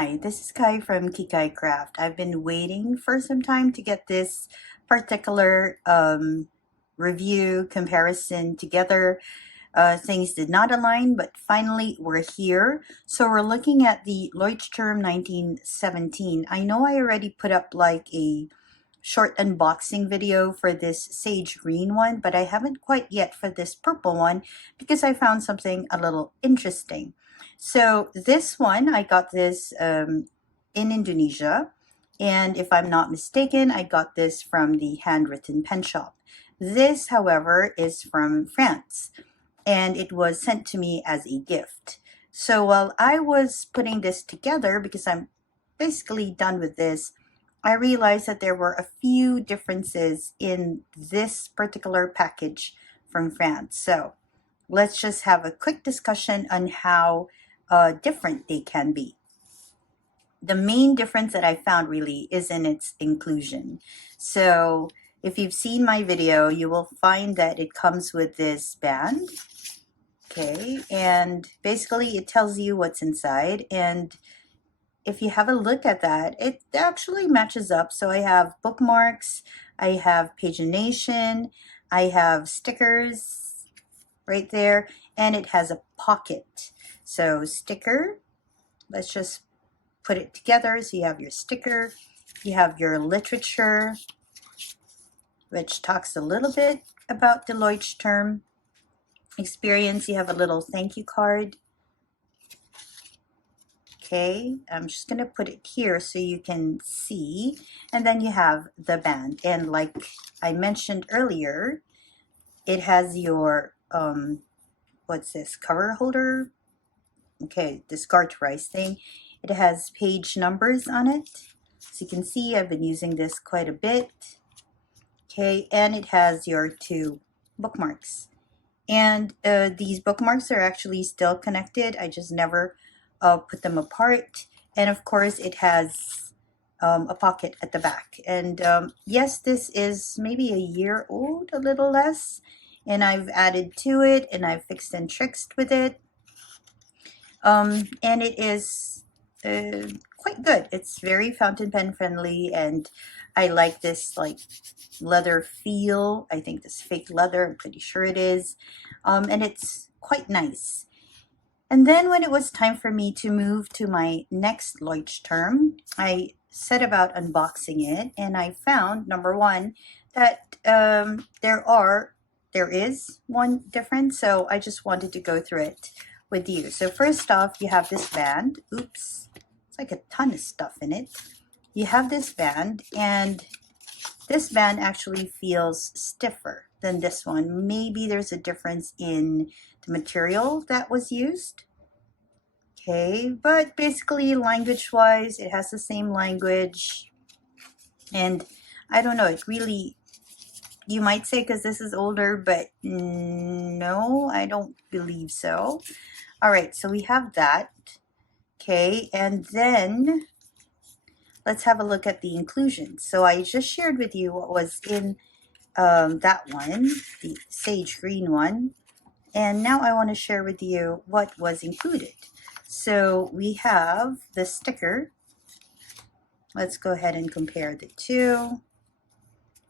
Hi, this is Kai from Kikai Craft. I've been waiting for some time to get this particular review comparison together. Things did not align, but finally we're here. So we're looking at the Leuchtturm 1917. I know I already put up like a short unboxing video for this sage green one, but I haven't quite yet for this purple one because I found something a little interesting. So this one, I got this in Indonesia, and if I'm not mistaken, I got this from the Handwritten Pen Shop. This, however, is from France, and it was sent to me as a gift. So while I was putting this together, because I'm basically done with this, I realized that there were a few differences in this particular package from France. So let's just have a quick discussion on how different they can be. The main difference that I found really is in its inclusion. So if you've seen my video, you will find that it comes with this band. Okay, and basically it tells you what's inside, and if you have a look at that, it actually matches up. So I have bookmarks, I have pagination, I have stickers right there, and it has a pocket. So sticker, let's just put it together. So you have your sticker, you have your literature, which talks a little bit about the Leuchtturm experience. You have a little thank you card. Okay, I'm just going to put it here so you can see. And then you have the band. And like I mentioned earlier, it has your, what's this, cover holder? Okay, this Garterize thing. It has page numbers on it. So you can see I've been using this quite a bit. Okay, and it has your two bookmarks. And these bookmarks are actually still connected. I just never put them apart. And of course it has a pocket at the back. And yes, this is maybe a year old, a little less. And I've added to it and I've fixed and tricked with it. And it is quite good. It's very fountain pen friendly, and I like this like leather feel. I think this fake leather, I'm pretty sure it is. And it's quite nice. And then when it was time for me to move to my next Leuchtturm, I set about unboxing it, and I found, number one, that there is one difference, so I just wanted to go through it with you. So first off, you have this band. Oops, it's like a ton of stuff in it. You have this band, and this band actually feels stiffer than this one. Maybe there's a difference in the material that was used. Okay, but basically language-wise, it has the same language. And I don't know, it really, you might say because this is older, but no, I don't believe so. All right, so we have that. Okay, and then let's have a look at the inclusion. So I just shared with you what was in that one, the sage green one. And now I want to share with you what was included. So we have the sticker. Let's go ahead and compare the two.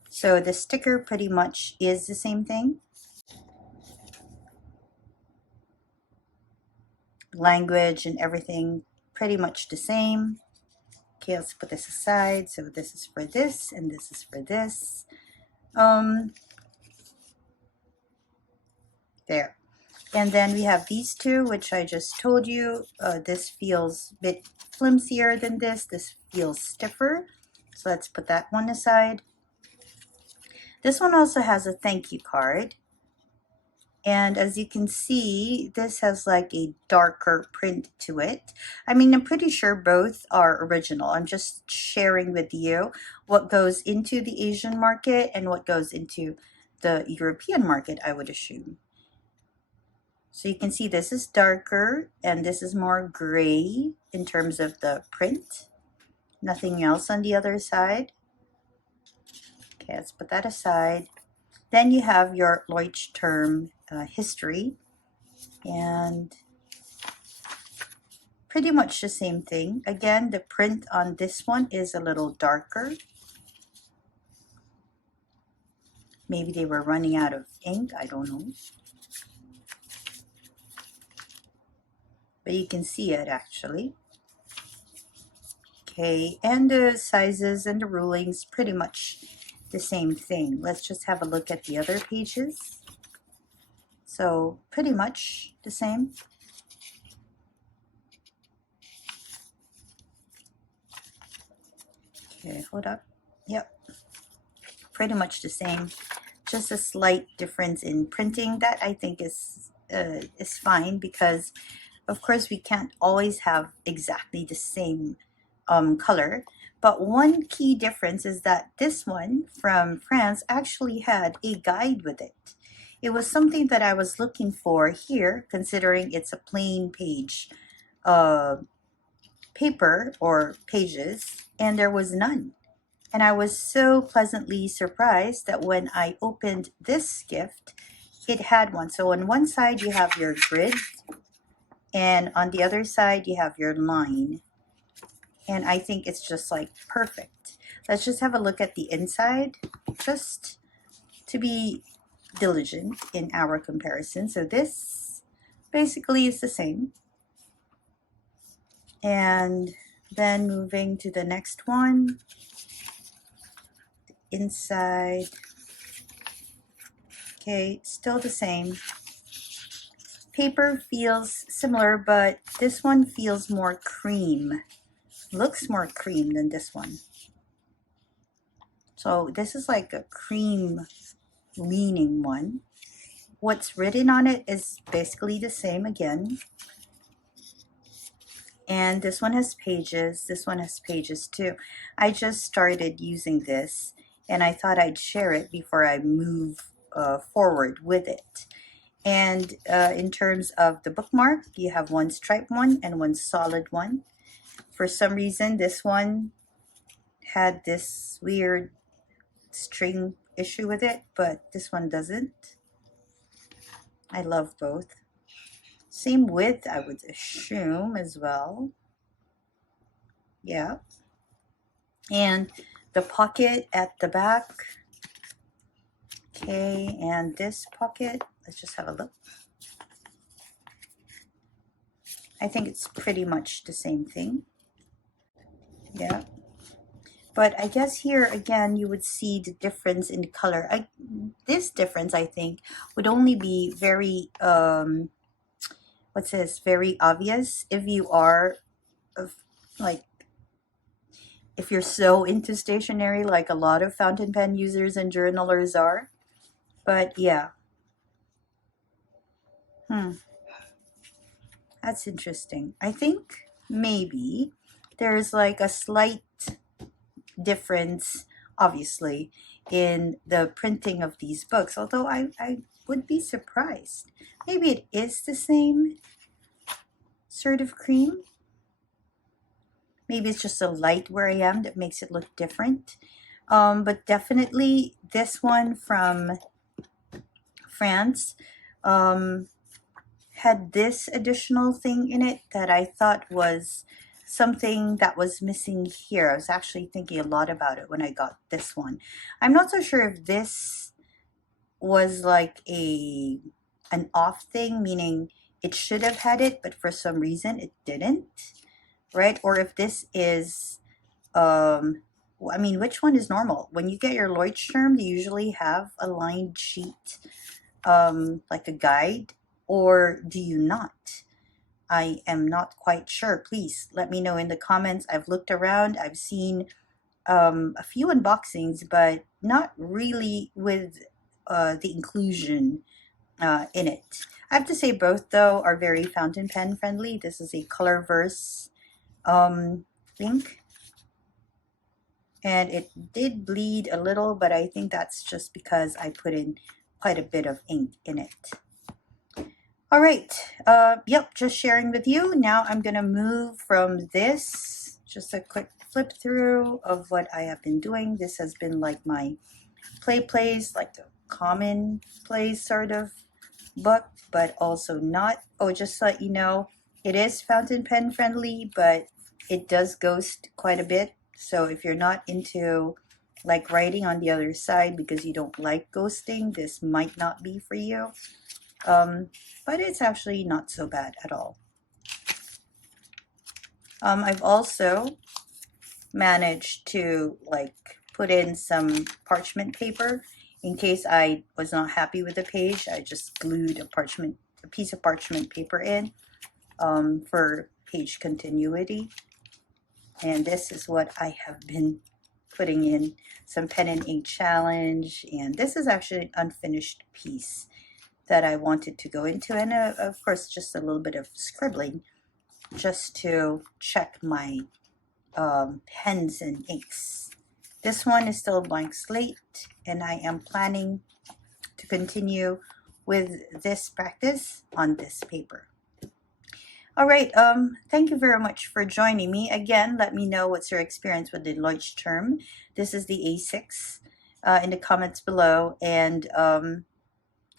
So the sticker pretty much is the same thing. Language and everything pretty much the same. Okay, let's put this aside. So this is for this and this is for this. There. And then we have these two, which I just told you. This feels a bit flimsier than this. This feels stiffer. So let's put that one aside. This one also has a thank you card. And as you can see, this has like a darker print to it. I mean, I'm pretty sure both are original. I'm just sharing with you what goes into the Asian market and what goes into the European market, I would assume. So you can see this is darker and this is more gray in terms of the print. Nothing else on the other side. Okay, let's put that aside. Then you have your Leuchtturm history, and pretty much the same thing. Again, the print on this one is a little darker. Maybe they were running out of ink, I don't know. But you can see it actually. Okay, and the sizes and the rulings pretty much the same thing. Let's just have a look at the other pages. So pretty much the same. Okay, hold up. Yep, pretty much the same. Just a slight difference in printing that I think is fine, because of course we can't always have exactly the same color. But one key difference is that this one from France actually had a guide with it. It was something that I was looking for here, considering it's a plain page paper or pages, and there was none. And I was so pleasantly surprised that when I opened this gift, it had one. So on one side you have your grid, and on the other side you have your line. And I think it's just like perfect. Let's just have a look at the inside, just to be diligent in our comparison. So this basically is the same. And then moving to the next one, inside. Okay, still the same. Paper feels similar, but this one feels more cream. Looks more cream than this one. So this is like a cream leaning one. What's written on it is basically the same again. And this one has pages. This one has pages too. I just started using this, and I thought I'd share it before I move forward with it. And in terms of the bookmark, you have one striped one and one solid one. For some reason, this one had this weird string issue with it, but this one doesn't. I love both. Same width, I would assume, as well. Yeah. And the pocket at the back. Okay, and this pocket, let's just have a look. I think it's pretty much the same thing. Yeah. But I guess here again you would see the difference in the color. This difference, I think, would only be very what's this, very obvious if you are like, if you're so into stationery like a lot of fountain pen users and journalers are. But yeah. That's interesting. I think maybe there's like a slight difference, obviously, in the printing of these books, although I would be surprised. Maybe it is the same sort of cream. Maybe it's just a light where I am that makes it look different. But definitely this one from France had this additional thing in it that I thought was something that was missing here. I was actually thinking a lot about it when I got this one. I'm not so sure if this was like an off thing, meaning it should have had it, but for some reason it didn't, right? Or if this is, I mean, which one is normal? When you get your Leuchtturm, they usually have a lined sheet, like a guide, or do you not? I am not quite sure. Please let me know in the comments. I've looked around. I've seen a few unboxings, but not really with the inclusion in it. I have to say both, though, are very fountain pen friendly. This is a Colorverse ink. And it did bleed a little, but I think that's just because I put in quite a bit of ink in it. All right, yep, just sharing with you. Now I'm gonna move from this, just a quick flip through of what I have been doing. This has been like my plays, like the common plays sort of book, but also not. Oh, just to let you know, It is fountain pen friendly, but it does ghost quite a bit. So if you're not into like writing on the other side because you don't like ghosting, this might not be for you. But it's actually not so bad at all. I've also managed to like put in some parchment paper in case I was not happy with the page. I just glued a piece of parchment paper in for page continuity. And this is what I have been putting in, some pen and ink challenge, and this is actually an unfinished piece that I wanted to go into, and of course just a little bit of scribbling just to check my pens and inks. This one is still a blank slate, and I am planning to continue with this practice on this paper. All right, thank you very much for joining me. Again, let me know what's your experience with the Leuchtturm. This is the A6 in the comments below, and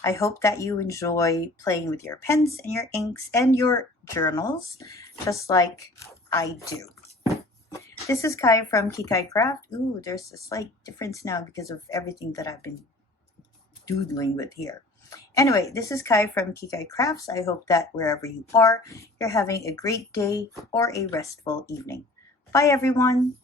I hope that you enjoy playing with your pens and your inks and your journals, just like I do. This is Kai from Kikai Craft. Ooh, there's a slight difference now because of everything that I've been doodling with here. Anyway, this is Kai from Kikai Crafts. I hope that wherever you are, you're having a great day or a restful evening. Bye, everyone.